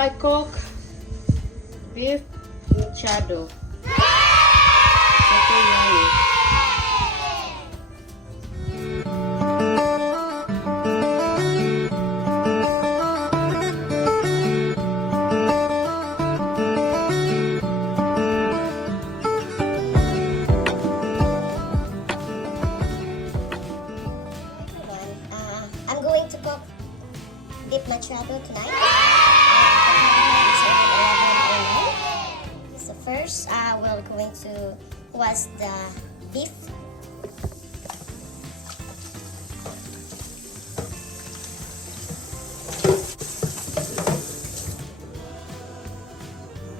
I cook beef MACHADO. Okay, yummy. I'm going to cook beef MACHADO tonight. So first, we're going to wash the beef.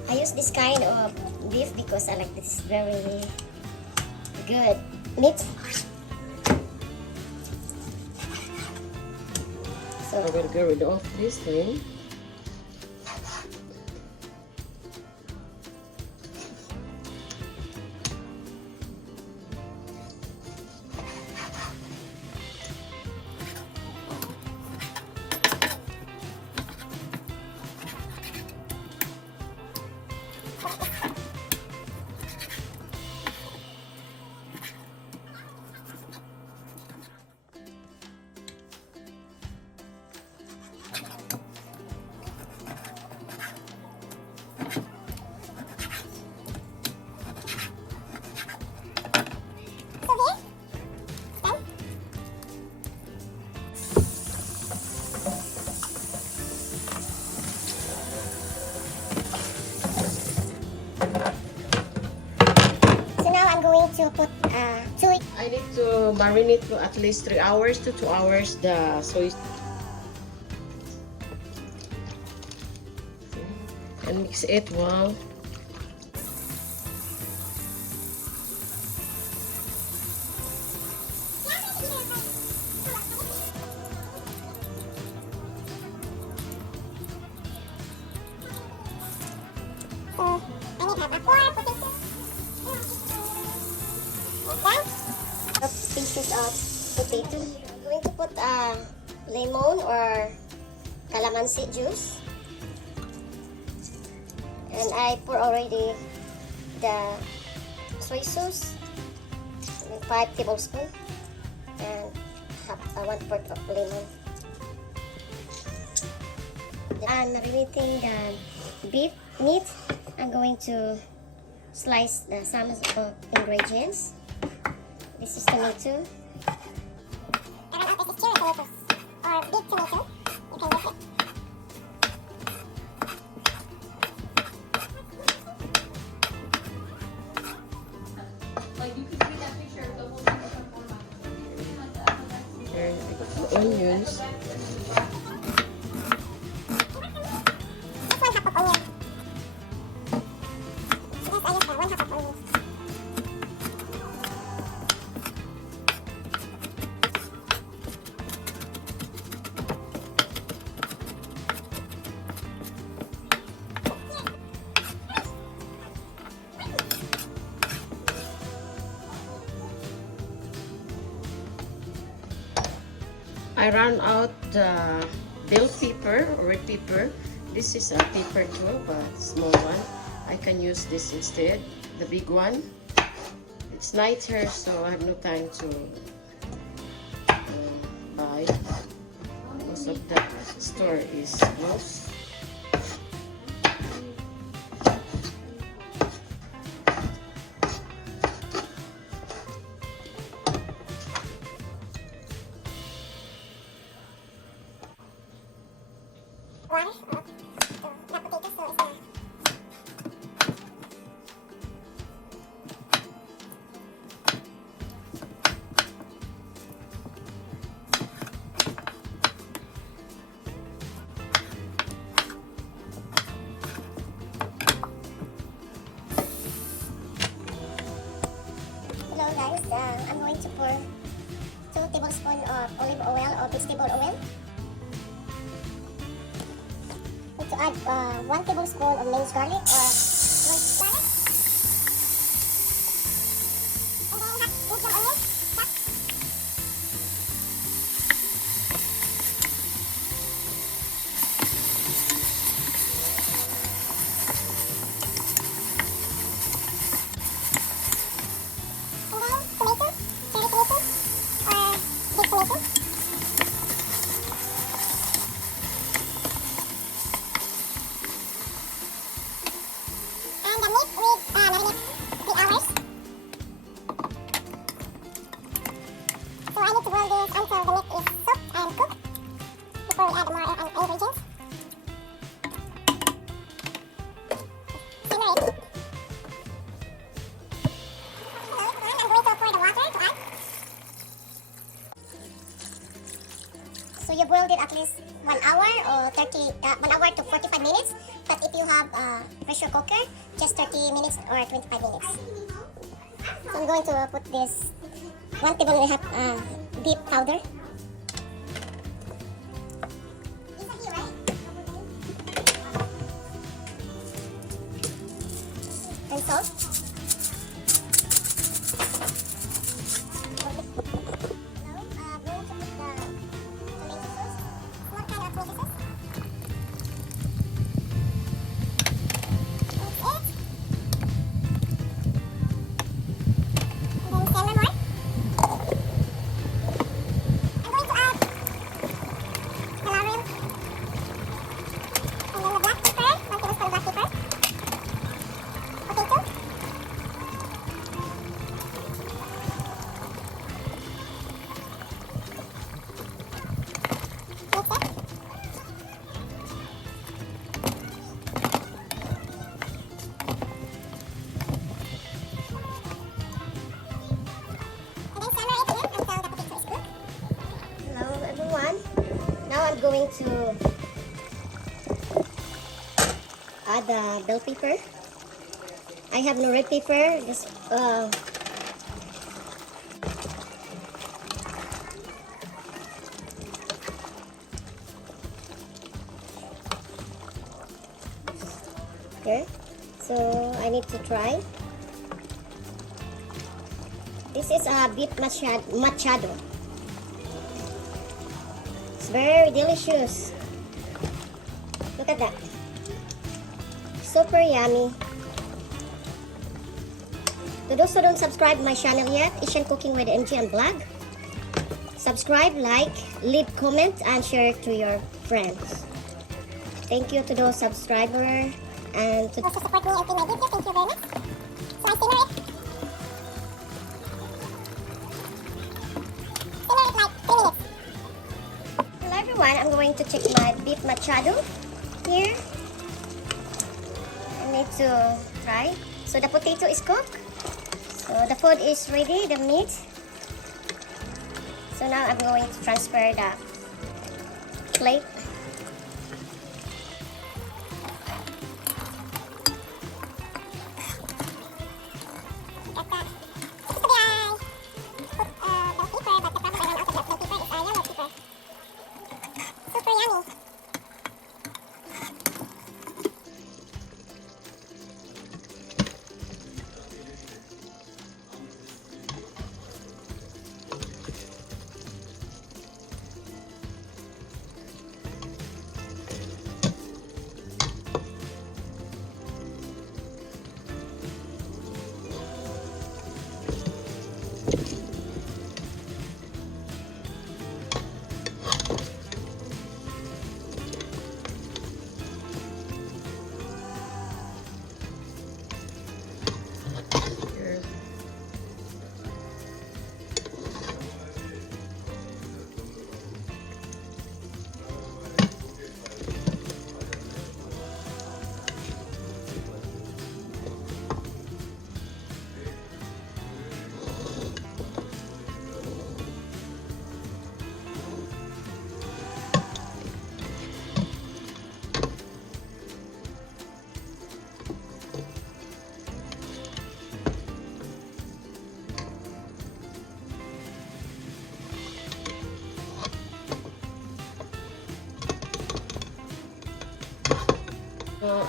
I use this kind of beef because I like this very good meat. So I'm gonna get rid of this thing. going to put 2 I need to marinate for at least 3 hours to 2 hours the soy and mix it well. Pieces of potato. I'm going to put lemon or calamansi juice, and I pour already the soy sauce, 5 tablespoons, and half 1/4 of lemon. I'm marinating the beef meat. I'm going to slice some of ingredients. This is tomato. I don't know if this is cherry tomato or big tomato. You can use it. Like you can see that picture of the whole thing. Here, I got the onions. Just 1/2 of onion. Yes, I use 1/2 of onion. I ran out the bell pepper or red pepper. This is a pepper too, but small one. I can use this instead, the big one. It's night here, so I have no time to buy. Most of the store is closed. Hello guys, I'm going to pour 2 tablespoons of olive oil or vegetable oil. I'm going to add 1 tablespoon of minced garlic or minced garlic. And then half medium onion. at least 1 hour or 1 hour to 45 minutes. But if you have a pressure cooker, just 30 minutes or 25 minutes. So I'm going to put this 1 tablespoon beef powder. And salt. Now I'm going to add the bell pepper. I have no red pepper. This okay. So I need to try. This is a beef machado. Very delicious. Look at that. Super yummy. To those who don't subscribe my channel yet, Asian Cooking with MG and Blog, subscribe, like, leave comment, and share it to your friends. Thank you to those subscribers and to those who support me every my video. Thank you very much. So I simmer it. Simmer it like 3 minutes. Hello everyone, I'm going to check my beef machado here. I need to try. So the potato is cooked. So the food is ready, the meat. So now I'm going to transfer the plate.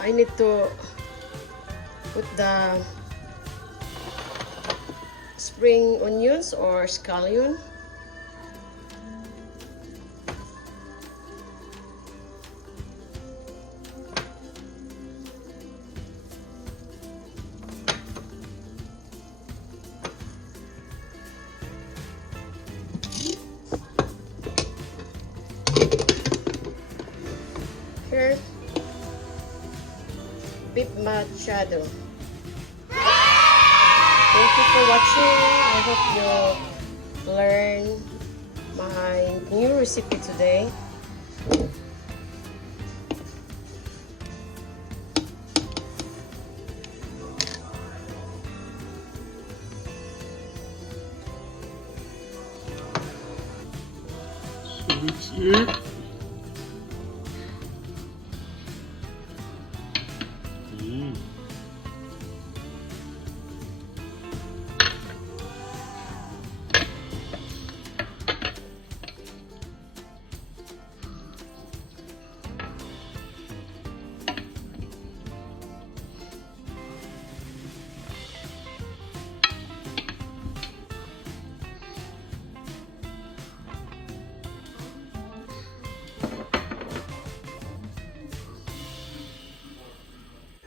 I need to put the spring onions or scallion. Here, beef machado. Thank you for watching. I hope you learn my new recipe today. That's it.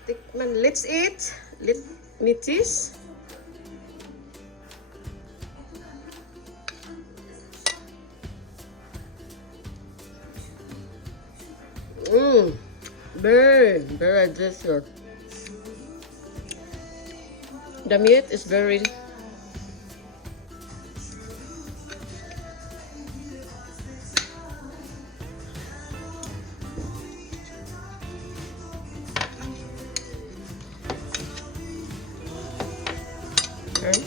Tikman. Let's eat. Let me taste. Very delicious. The meat is very okay.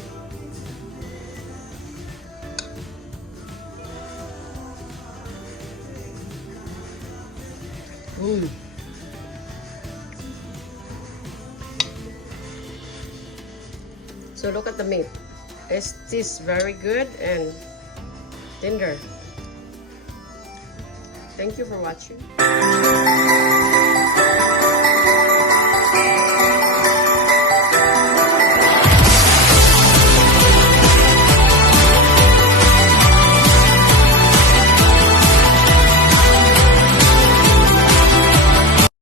So look at the meat. It is very good and tender. Thank you for watching.